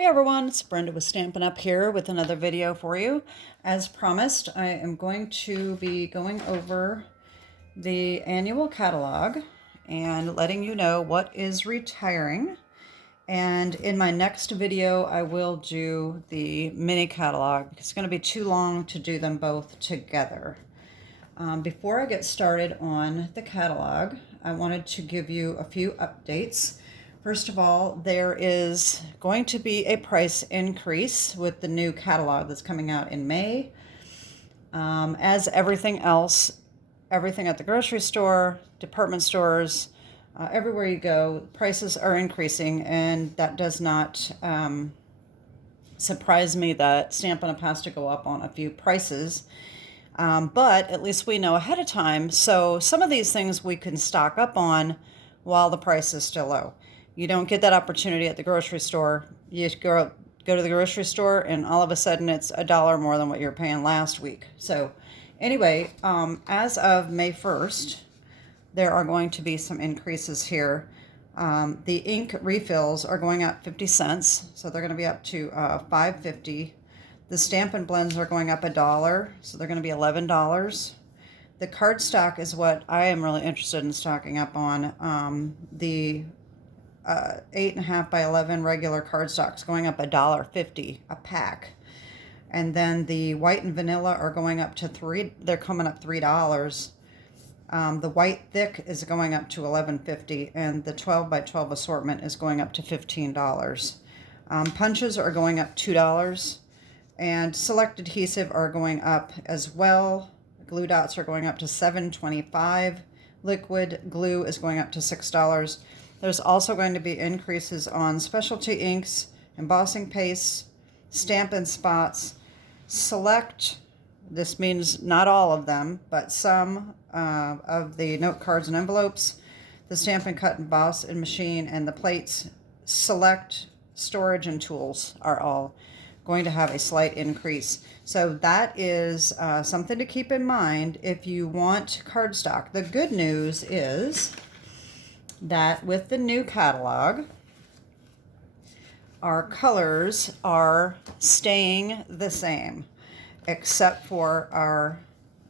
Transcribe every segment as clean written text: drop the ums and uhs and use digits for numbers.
Hey everyone, it's Brenda with Stampin' Up here with another video for you. As promised, I am going to be going over the annual catalog and letting you know what is retiring. And in my next video, I will do the mini catalog. It's going to be too long to do them both together. Before I get started on the catalog, I wanted to give you a few updates. First of all, there is going to be a price increase with the new catalog that's coming out in May. As everything else, everything at the grocery store, department stores, everywhere you go, prices are increasing, and that does not surprise me that Stampin' Up! Has to go up on a few prices. But at least we know ahead of time, so some of these things we can stock up on while the price is still low. You don't get that opportunity at the grocery store. You go to the grocery store and all of a sudden it's $1 more than what you're paying last week. So anyway, as of May 1st, there are going to be some increases here. The ink refills are going up 50 cents, so they're going to be up to $5.50. The Stampin' Blends are going up $1, so they're going to be $11. The cardstock is what I am really interested in stocking up on. The 8.5 by 11 regular cardstocks going up $1.50 a pack, and then the white and vanilla are going up to they're coming up $3. The white thick is going up to $11.50, and the 12 by 12 assortment is going up to $15. Punches are going up $2, and select adhesive are going up as well. Glue dots are going up to $7.25. Liquid glue is going up to $6. There's also going to be increases on specialty inks, embossing pastes, Stampin' Spots, select, this means not all of them, but some of the note cards and envelopes, the Stampin' Cut, Emboss, and Machine, and the plates, select, storage, and tools are all going to have a slight increase. So that is something to keep in mind if you want cardstock. The good news is that with the new catalog, our colors are staying the same, except for our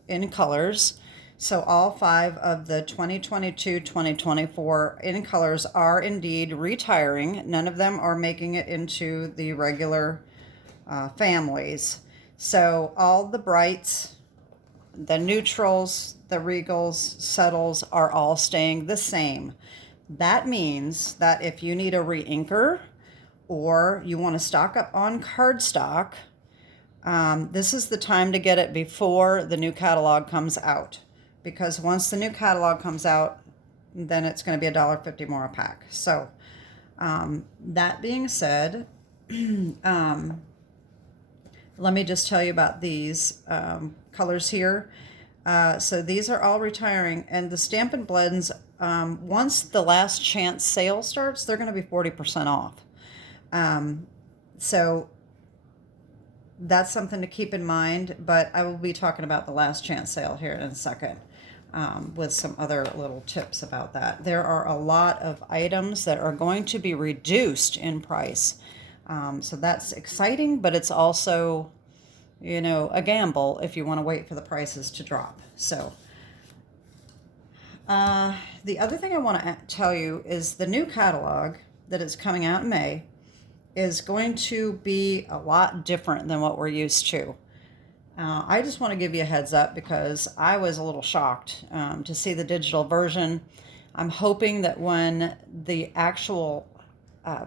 in colors. So all 5 of the 2022-2024 in colors are indeed retiring. None of them are making it into the regular families. So all the brights, the neutrals, the regals, subtles are all staying the same. That means that if you need a re-inker or you want to stock up on cardstock, this is the time to get it before the new catalog comes out. Because once the new catalog comes out, then it's going to be $1.50 more a pack. So that being said, let me just tell you about these colors here. So these are all retiring, and the Stampin' Blends, once the last chance sale starts, they're going to be 40% off. So that's something to keep in mind, but I will be talking about the last chance sale here in a second with some other little tips about that. There are a lot of items that are going to be reduced in price. So that's exciting, but it's also, you know, a gamble if you want to wait for the prices to drop. So the other thing I want to tell you is the new catalog that is coming out in May is going to be a lot different than what we're used to. I just want to give you a heads up because I was a little shocked to see the digital version. I'm hoping that when the actual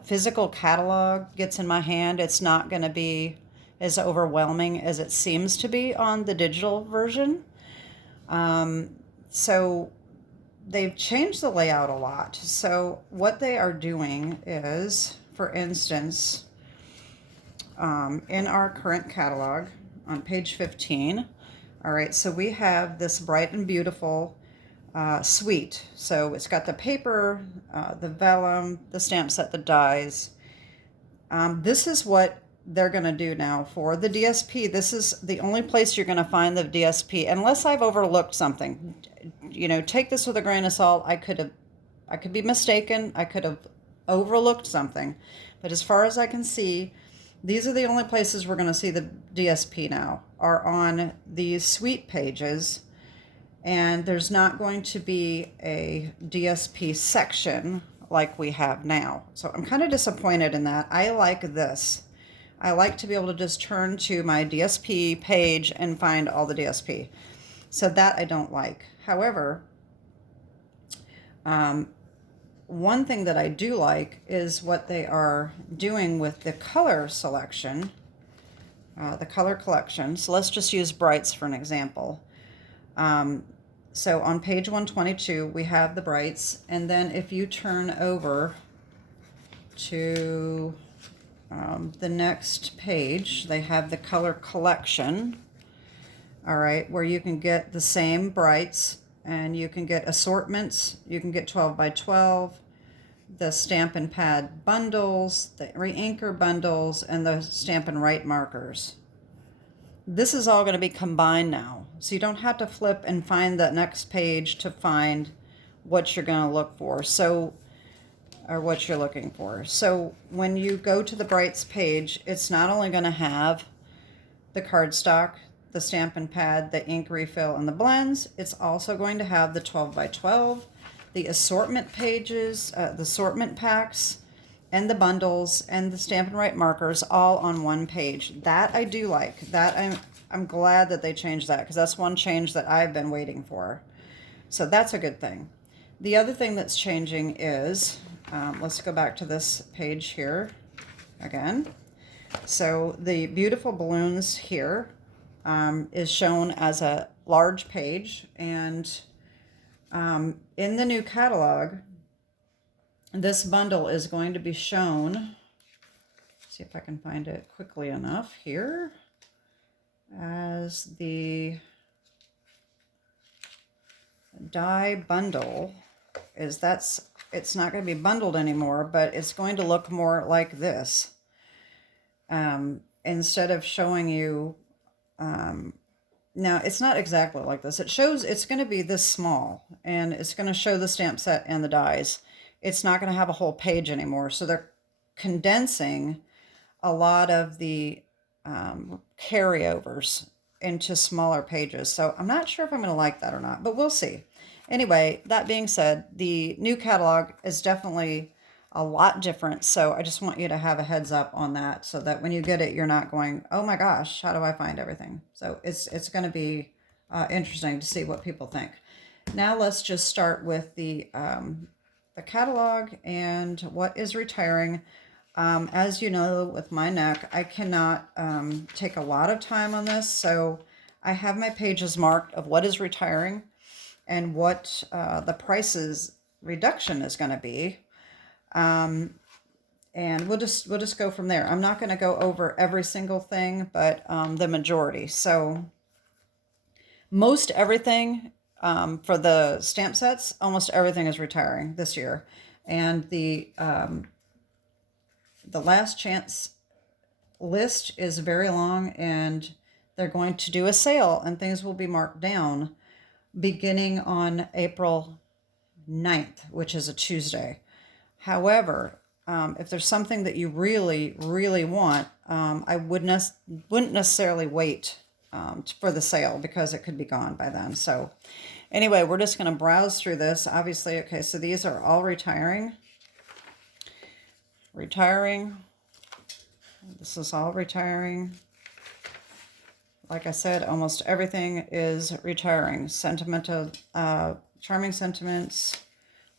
physical catalog gets in my hand, it's not going to be as overwhelming as it seems to be on the digital version. So they've changed the layout a lot. So what they are doing is, for instance, in our current catalog on page 15, all right, so we have this Bright and Beautiful suite. So it's got the paper, the vellum, the stamp set, the dies. This is what they're going to do now for the DSP. This is the only place you're going to find the DSP, unless I've overlooked something. You know, take this with a grain of salt. I could be mistaken. I could have overlooked something. But as far as I can see, these are the only places we're going to see the DSP now, are on these suite pages. And there's not going to be a DSP section like we have now. So I'm kind of disappointed in that. I like this. I like to be able to just turn to my DSP page and find all the DSP. So that I don't like. However, one thing that I do like is what they are doing with the color selection, the color collection. So let's just use brights for an example. So on page 122, we have the brights. And then if you turn over to the next page, they have the color collection. All right, where you can get the same brights and you can get assortments. You can get 12 by 12, the Stampin' Pad bundles, the re-anchor bundles, and the Stampin' Write markers. This is all going to be combined now. So you don't have to flip and find the next page to find what you're going to look for. So, or what you're looking for. So when you go to the Brights page, it's not only going to have the cardstock, the Stampin' Pad, the ink refill, and the blends, it's also going to have the 12 by 12, the assortment pages, the assortment packs, and the bundles, and the Stampin' Write markers all on one page. That I do like. That I'm glad that they changed that, because that's one change that I've been waiting for. So that's a good thing. The other thing that's changing is, let's go back to this page here again. So the beautiful balloons here is shown as a large page, and in the new catalog, this bundle is going to be shown. Let's see if I can find it quickly enough here. As the die bundle is, it's not going to be bundled anymore, but it's going to look more like this. Instead of showing you, now it's not exactly like this. It's going to be this small, and it's going to show the stamp set and the dies. It's not going to have a whole page anymore. So they're condensing a lot of the carryovers into smaller pages. So I'm not sure if I'm going to like that or not, but we'll see. Anyway, that being said, the new catalog is definitely a lot different. So I just want you to have a heads up on that, so that when you get it, you're not going, oh my gosh, how do I find everything? So it's going to be interesting to see what people think. Now let's just start with the catalog and what is retiring. As you know, with my neck, I cannot take a lot of time on this, so I have my pages marked of what is retiring and what the prices reduction is going to be, and we'll just go from there. I'm not going to go over every single thing, but the majority. So most everything for the stamp sets, almost everything is retiring this year, and the last chance list is very long, and they're going to do a sale, and things will be marked down beginning on April 9th, which is a Tuesday. However, if there's something that you really, really want, I wouldn't necessarily wait for the sale, because it could be gone by then. So anyway, we're just going to browse through this. Obviously, okay, so these are all retiring. This is all retiring. Like I said, almost everything is retiring. Sentimental, Charming Sentiments,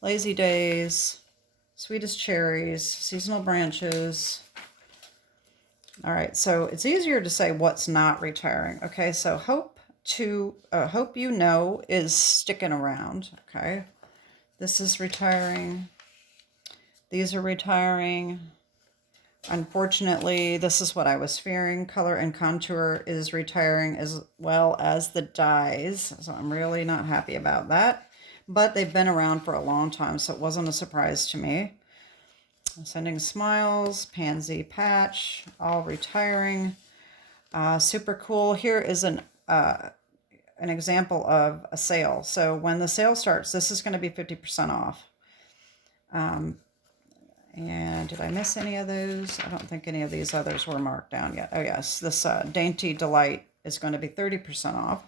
Lazy Days, Sweetest Cherries, Seasonal Branches. All right, so it's easier to say what's not retiring. Okay, so Hope You Know is sticking around. Okay, this is retiring. These are retiring. Unfortunately, this is what I was fearing. Color and Contour is retiring, as well as the dies. So I'm really not happy about that. But they've been around for a long time, so it wasn't a surprise to me. Sending Smiles, Pansy Patch, all retiring. Super cool. Here is an example of a sale. So when the sale starts, this is going to be 50% off. And did I miss any of those? I don't think any of these others were marked down yet. Oh yes, this Dainty Delight is going to be 30% off.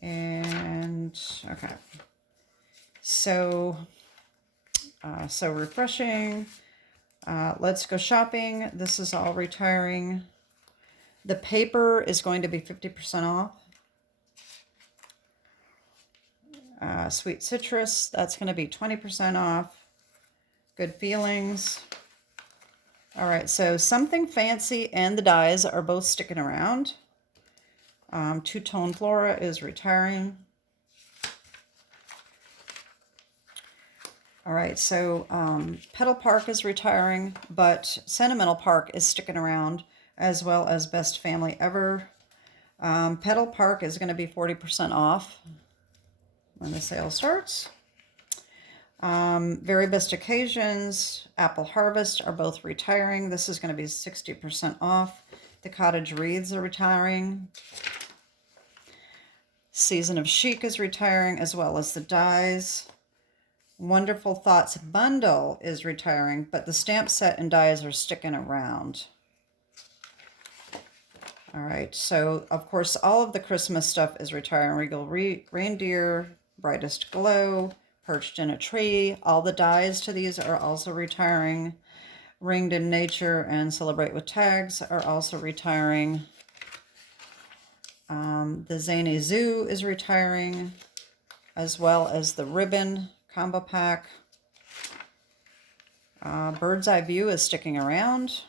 And okay, so so refreshing. Let's go shopping. This is all retiring. The paper is going to be 50% off. Sweet citrus, that's going to be 20% off. Good feelings. All right, so Something Fancy and the dyes are both sticking around. Two-Tone Flora is retiring. All right, so Petal Park is retiring, but Sentimental Park is sticking around, as well as Best Family Ever. Petal Park is going to be 40% off when the sale starts. Very Best Occasions, Apple Harvest are both retiring. This is going to be 60% off. The Cottage Wreaths are retiring. Season of Chic is retiring, as well as the dyes. Wonderful Thoughts Bundle is retiring, but the stamp set and dies are sticking around. All right, so of course all of the Christmas stuff is retiring. Regal Reindeer, Brightest Glow, Perched in a Tree. All the dies to these are also retiring. Ringed in Nature and Celebrate with Tags are also retiring. The Zany Zoo is retiring, as well as the Ribbon Combo Pack. Bird's Eye View is sticking around.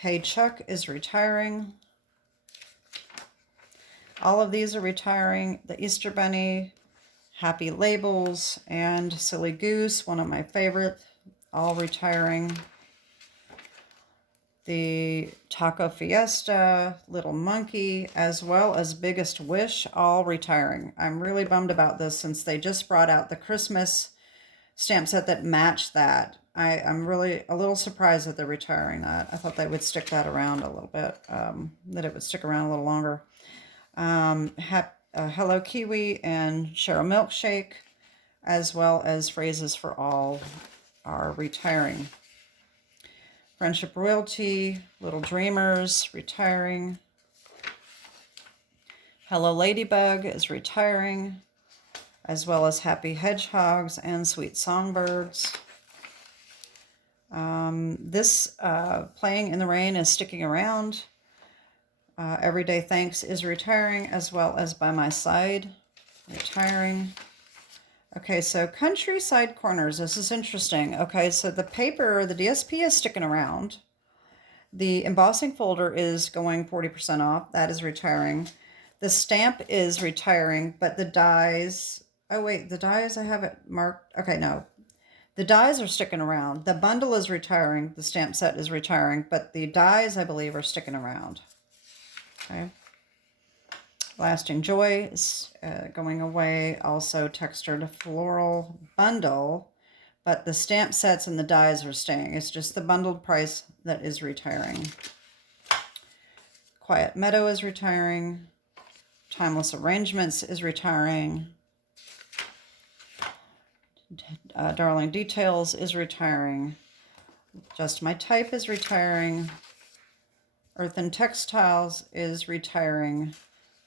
Hey Chuck is retiring. All of these are retiring. The Easter Bunny, Happy Labels, and Silly Goose, one of my favorite, all retiring. The Taco Fiesta, Little Monkey, as well as Biggest Wish, all retiring. I'm really bummed about this since they just brought out the Christmas stamp set that matched that. I'm really a little surprised that they're retiring that. I thought they would stick that around a little bit, that it would stick around a little longer. Hello Kiwi and Cheryl Milkshake, as well as Phrases for All, are retiring. Friendship Royalty, Little Dreamers, retiring. Hello Ladybug is retiring, as well as Happy Hedgehogs and Sweet Songbirds. This Playing in the Rain is sticking around. Everyday Thanks is retiring, as well as By My Side, retiring. Okay, so Countryside Corners, this is interesting. Okay, so the paper, the DSP is sticking around. The embossing folder is going 40% off. That is retiring. The stamp is retiring, but the dies, oh wait, the dies, I have it marked. Okay, no. The dies are sticking around. The bundle is retiring. The stamp set is retiring, but the dies, I believe, are sticking around. Okay. Lasting Joy is going away. Also Textured Floral Bundle, but the stamp sets and the dies are staying. It's just the bundled price that is retiring. Quiet Meadow is retiring. Timeless Arrangements is retiring. Darling Details is retiring. Just My Type is retiring. Earthen Textiles is retiring.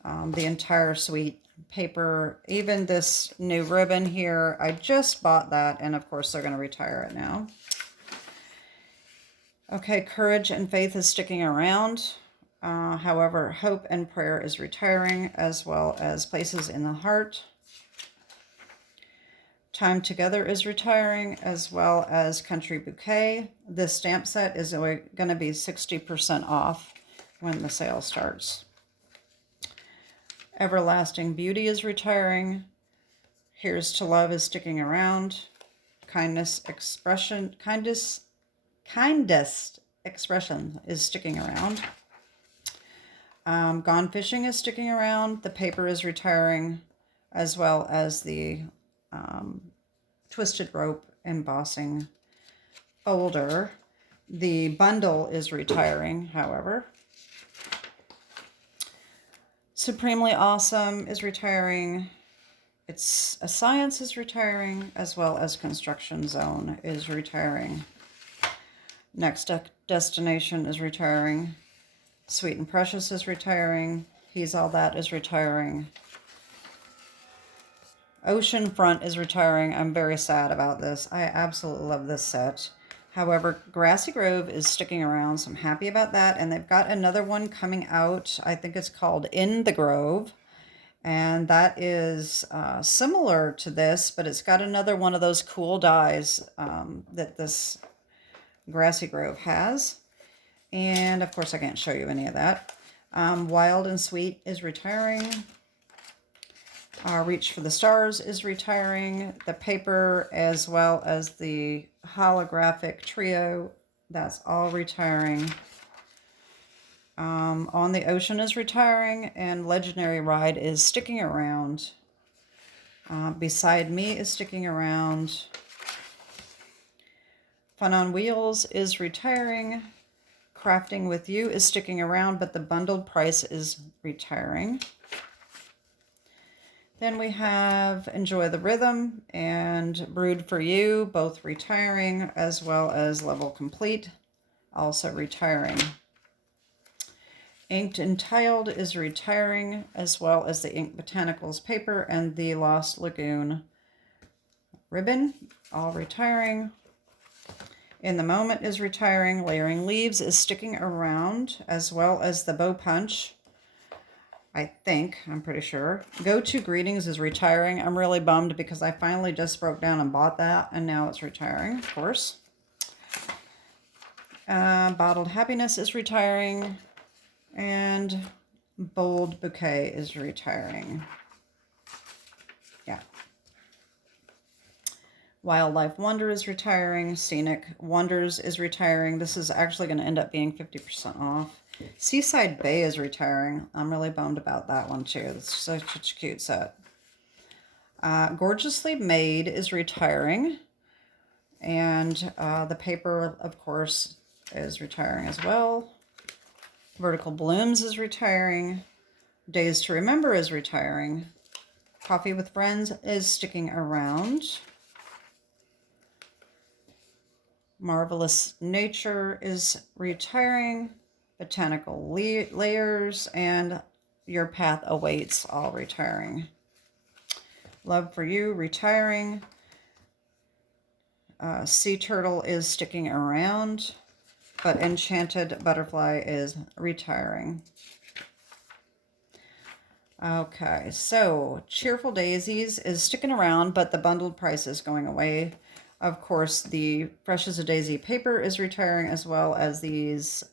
The entire suite paper, even this new ribbon here, I just bought that, and of course they're going to retire it now. Okay, Courage and Faith is sticking around. However, Hope and Prayer is retiring, as well as Places in the Heart. Time Together is retiring, as well as Country Bouquet. This stamp set is going to be 60% off when the sale starts. Everlasting Beauty is retiring. Here's to Love is sticking around. Kindest Expression is sticking around. Gone Fishing is sticking around. The paper is retiring, as well as the Twisted Rope embossing folder. The bundle is retiring, however. Supremely Awesome is retiring. It's a Science is retiring, as well as Construction Zone is retiring. Next Destination is retiring. Sweet and Precious is retiring. He's All That is retiring. Oceanfront is retiring. I'm very sad about this. I absolutely love this set. However, Grassy Grove is sticking around, so I'm happy about that. And they've got another one coming out. I think it's called In the Grove. And that is similar to this, but it's got another one of those cool dies that this Grassy Grove has. And of course, I can't show you any of that. Wild and Sweet is retiring. Reach for the Stars is retiring. The paper, as well as the holographic trio, that's all retiring. On the Ocean is retiring, and Legendary Ride is sticking around. Beside Me is sticking around. Fun on Wheels is retiring. Crafting with You is sticking around, but the bundled price is retiring. Then we have Enjoy the Rhythm and Brewed for You, both retiring, as well as Level Complete, also retiring. Inked and Tiled is retiring, as well as the Ink Botanicals paper and the Lost Lagoon ribbon, all retiring. In the Moment is retiring. Layering Leaves is sticking around, as well as the Bow Punch. I'm pretty sure. Go To Greetings is retiring. I'm really bummed because I finally just broke down and bought that, and now it's retiring, of course. Bottled Happiness is retiring, and Bold Bouquet is retiring. Yeah. Wildlife Wonder is retiring. Scenic Wonders is retiring. This is actually going to end up being 50% off. Seaside Bay is retiring. I'm really bummed about that one too. It's such a cute set. Gorgeously Made is retiring. And the paper, of course, is retiring as well. Vertical Blooms is retiring. Days to Remember is retiring. Coffee with Friends is sticking around. Marvelous Nature is retiring. Botanical Layers and Your Path Awaits, all retiring. Love for You, retiring. Sea Turtle is sticking around, but Enchanted Butterfly is retiring. Okay, so Cheerful Daisies is sticking around, but the bundled price is going away. Of course, the Fresh as a Daisy paper is retiring, as well as these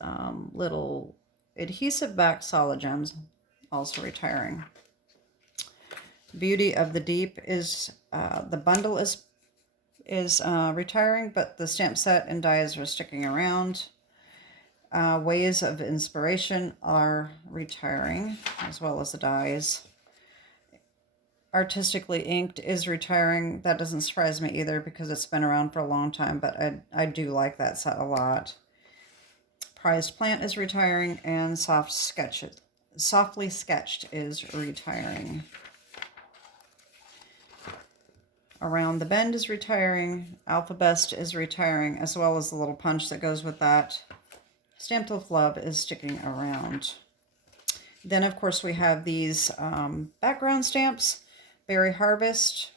little adhesive back solid gems also retiring. Beauty of the Deep is, the bundle is retiring, but the stamp set and dies are sticking around. Ways of Inspiration are retiring, as well as the dies. Artistically Inked is retiring. That doesn't surprise me either because it's been around for a long time, but I do like that set a lot. Prized Plant is retiring, and Softly Sketched is retiring. Around the Bend is retiring. Alphabest is retiring, as well as the little punch that goes with that. Stamped with Love is sticking around. Then, of course, we have these background stamps. Berry Harvest,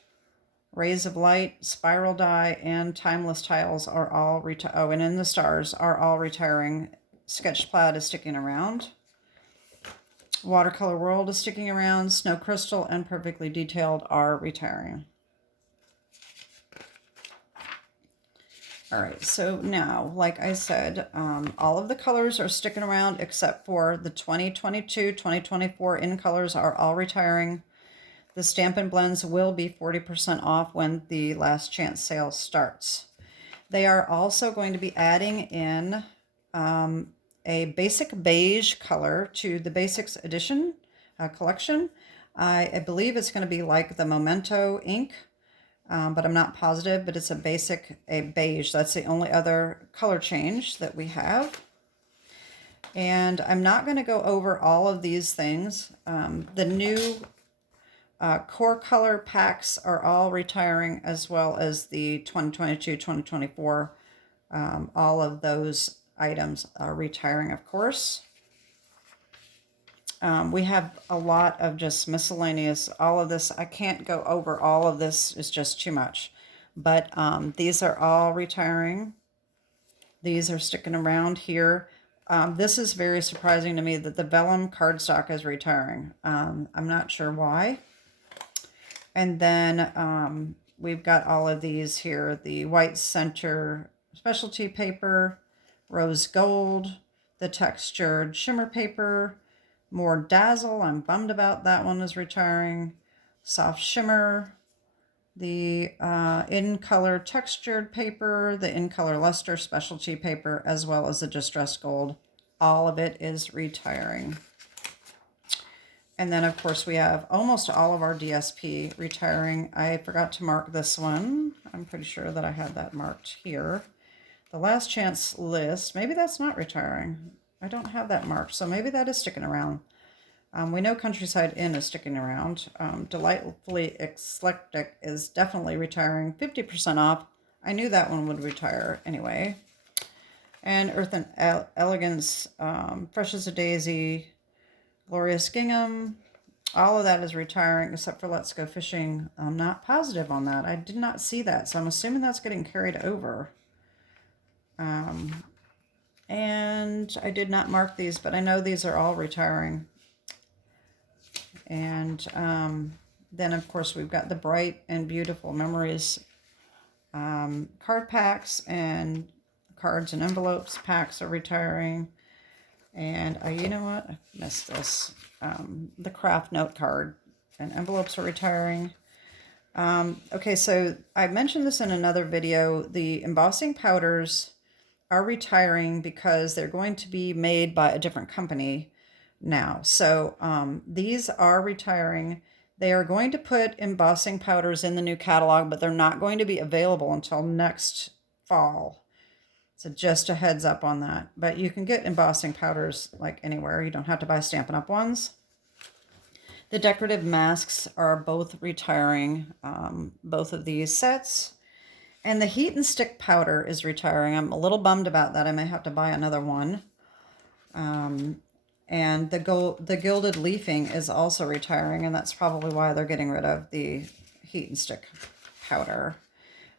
Rays of Light, Spiral Die, and Timeless Tiles are all and In the Stars are all retiring. Sketch Plaid is sticking around. Watercolor World is sticking around. Snow Crystal and Perfectly Detailed are retiring. All right, so now, like I said, all of the colors are sticking around except for the 2022, 2024 in colors are all retiring. The Stampin' Blends will be 40% off when the last chance sale starts. They are also going to be adding in a basic beige color to the Basics Edition collection. I believe it's going to be like the Memento ink, but I'm not positive, but it's a beige. That's the only other color change that we have. And I'm not going to go over all of these things. The new Core color packs are all retiring, as well as the 2022, 2024. All of those items are retiring, of course. We have a lot of just miscellaneous, all of this. I can't go over all of this, it's just too much. But these are all retiring. These are sticking around here. This is very surprising to me that the vellum cardstock is retiring. I'm not sure why. And then we've got all of these here. The white center specialty paper, rose gold, the textured shimmer paper, more dazzle. I'm bummed about that one is retiring. Soft shimmer, the in color textured paper, the in color luster specialty paper, as well as the distressed gold. All of it is retiring. And then, of course, we have almost all of our DSP retiring. I forgot to mark this one. I'm pretty sure that I had that marked here. The last chance list, maybe that's not retiring. I don't have that marked, so maybe that is sticking around. We know Countryside Inn is sticking around. Delightfully Eclectic is definitely retiring, 50% off. I knew that one would retire anyway. And Earth and Elegance, Fresh as a Daisy, Glorious Gingham, all of that is retiring except for Let's Go Fishing. I'm not positive on that. I did not see that, so I'm assuming that's getting carried over. And I did not mark these, but I know these are all retiring. And then, of course, we've got the Bright and Beautiful Memories card packs, and cards and envelopes packs are retiring. And you know what? I missed this. The craft note card and envelopes are retiring. Okay, so I mentioned this in another video. The embossing powders are retiring because they're going to be made by a different company now. So these are retiring. They are going to put embossing powders in the new catalog, but they're not going to be available until next fall. So just a heads up on that. But you can get embossing powders like anywhere. You don't have to buy Stampin' Up! Ones. The decorative masks are both retiring, both of these sets. And the heat and stick powder is retiring. I'm a little bummed about that. I may have to buy another one. And the gilded leafing is also retiring, and that's probably why they're getting rid of the heat and stick powder.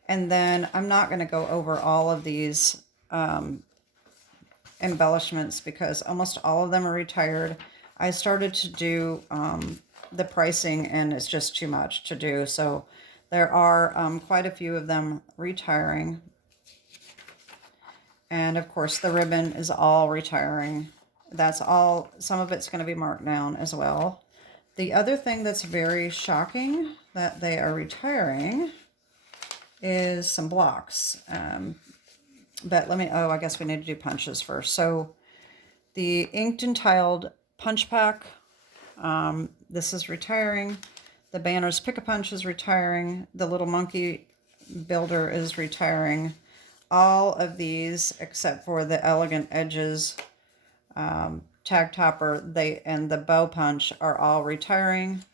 And then I'm not going to go over all of these embellishments because almost all of them are retired. I started to do the pricing, and it's just too much to do. So there are quite a few of them retiring. And of course the ribbon is all retiring. That's all, some of it's going to be marked down as well. The other thing that's very shocking that they are retiring is some blocks. But I guess we need to do punches first. So the inked and tiled punch pack, this is retiring. The Banners Pick-a-Punch is retiring. The Little Monkey Builder is retiring. All of these, except for the Elegant Edges tag topper, and the bow punch are all retiring.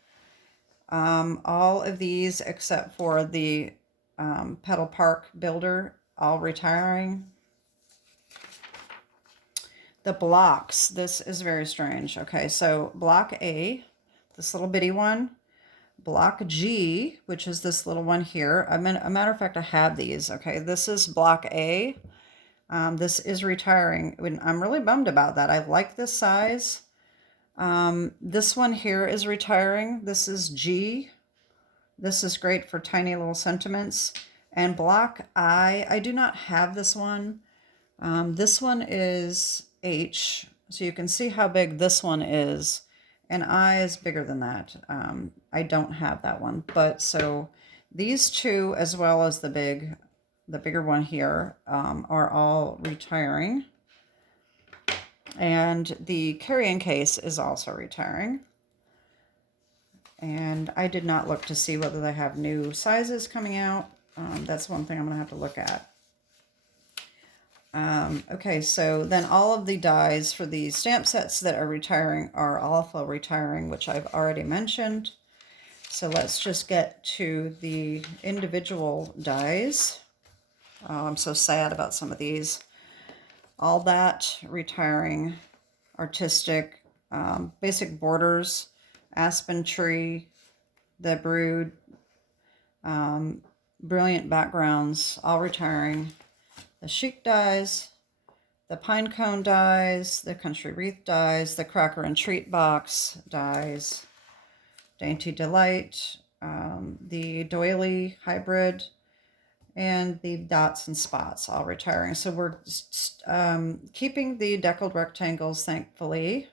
All of these, except for the Petal Park Builder, all retiring. The blocks, this is very strange. Okay, so block A, this little bitty one. Block G, which is this little one here. A matter of fact, I have these. Okay, this is block A. This is retiring. I'm really bummed about that. I like this size. This one here is retiring. This is G. This is great for tiny little sentiments. And block I do not have this one. This one is H. So you can see how big this one is. And I is bigger than that. I don't have that one. But so these two, as well as the bigger one here, are all retiring. And the carrying case is also retiring. And I did not look to see whether they have new sizes coming out. That's one thing I'm going to have to look at. Okay, so then all of the dies for the stamp sets that are retiring are also retiring, which I've already mentioned. So let's just get to the individual dies. Oh, I'm so sad about some of these. All That, retiring, artistic, basic borders, aspen tree, the brood, brilliant backgrounds, all retiring. The chic dies, the pine cone dies, the country wreath dies, the cracker and treat box dies, dainty delight, the doily hybrid, and the dots and spots all retiring. So we're keeping the deckled rectangles, thankfully.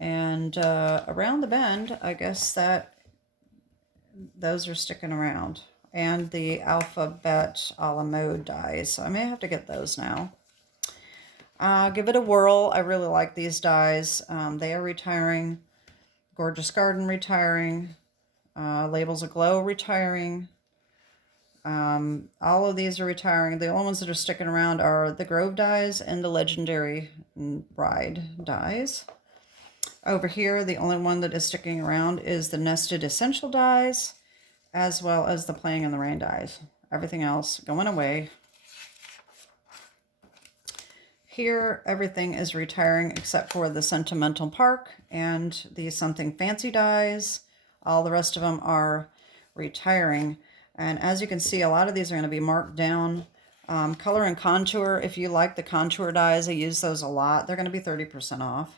And around the bend, I guess that those are sticking around. And the alphabet a la mode dies. So I may have to get those now. Give it a whirl. I really like these dies. They are retiring. Gorgeous Garden retiring. Labels Aglow retiring. All of these are retiring. The only ones that are sticking around are the Grove dies and the Legendary Bride dies. Over here, the only one that is sticking around is the Nested Essential dies, as well as the Playing in the Rain dies. Everything else going away. Here, everything is retiring except for the Sentimental Park and the Something Fancy dies. All the rest of them are retiring. And as you can see, a lot of these are going to be marked down. Color and Contour, if you like the contour dies, I use those a lot. They're going to be 30% off.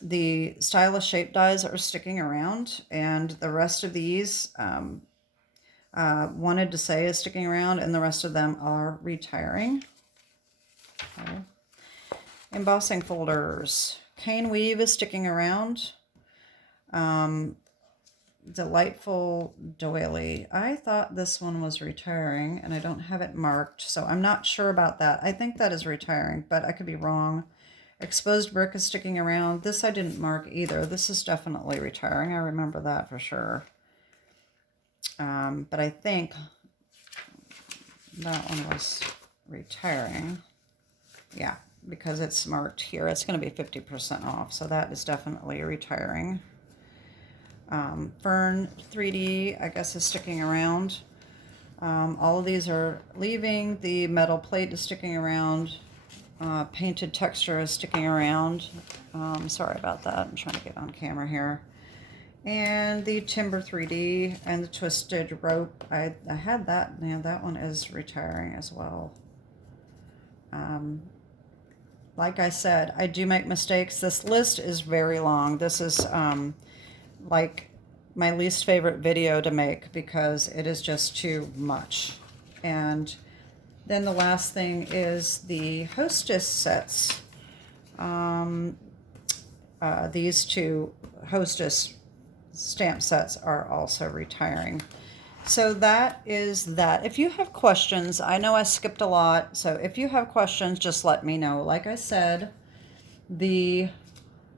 The Stylish Shape dies are sticking around, and the rest of these Wanted to Say is sticking around, and the rest of them are retiring. Okay. Embossing folders. Cane Weave is sticking around. Delightful Doily. I thought this one was retiring, and I don't have it marked, so I'm not sure about that. I think that is retiring, but I could be wrong. Exposed Brick is sticking around. This I didn't mark either. This is definitely retiring. I remember that for sure. But I think that one was retiring. Yeah, because it's marked here. It's going to be 50% off, so that is definitely retiring. Fern 3D, I guess, is sticking around. All of these are leaving. The metal plate is sticking around. Painted texture is sticking around. Sorry about that. I'm trying to get on camera here. And the Timber 3D and the Twisted Rope. I had that. Yeah, that one is retiring as well. Like I said, I do make mistakes. This list is very long. This is like my least favorite video to make because it is just too much. And then the last thing is the Hostess sets. These two Hostess stamp sets are also retiring. So that is that. If you have questions, I know I skipped a lot, so if you have questions, just let me know. Like I said, the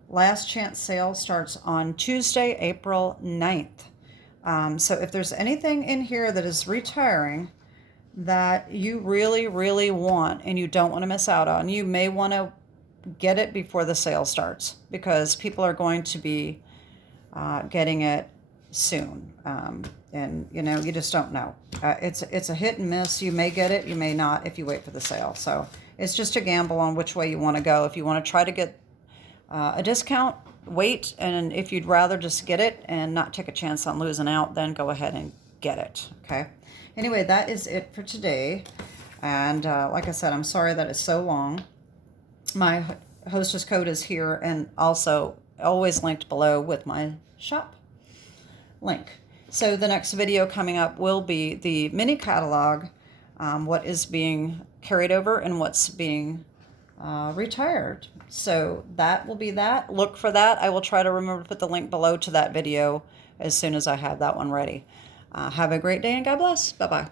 last chance sale starts on Tuesday, April 9th. So if there's anything in here that is retiring that you really, really want and you don't want to miss out on, you may want to get it before the sale starts because people are going to be getting it soon. And you know, you just don't know. It's a hit and miss. You may get it, you may not if you wait for the sale. So it's just a gamble on which way you want to go. If you want to try to get a discount, wait, and if you'd rather just get it and not take a chance on losing out, then go ahead and get it. Okay. Anyway, that is it for today. And like I said, I'm sorry that it's so long. My Hostess code is here and also always linked below with my shop link. So the next video coming up will be the mini catalog, what is being carried over and what's being retired. So that will be that. Look for that. I will try to remember to put the link below to that video as soon as I have that one ready. Have a great day and God bless. Bye-bye.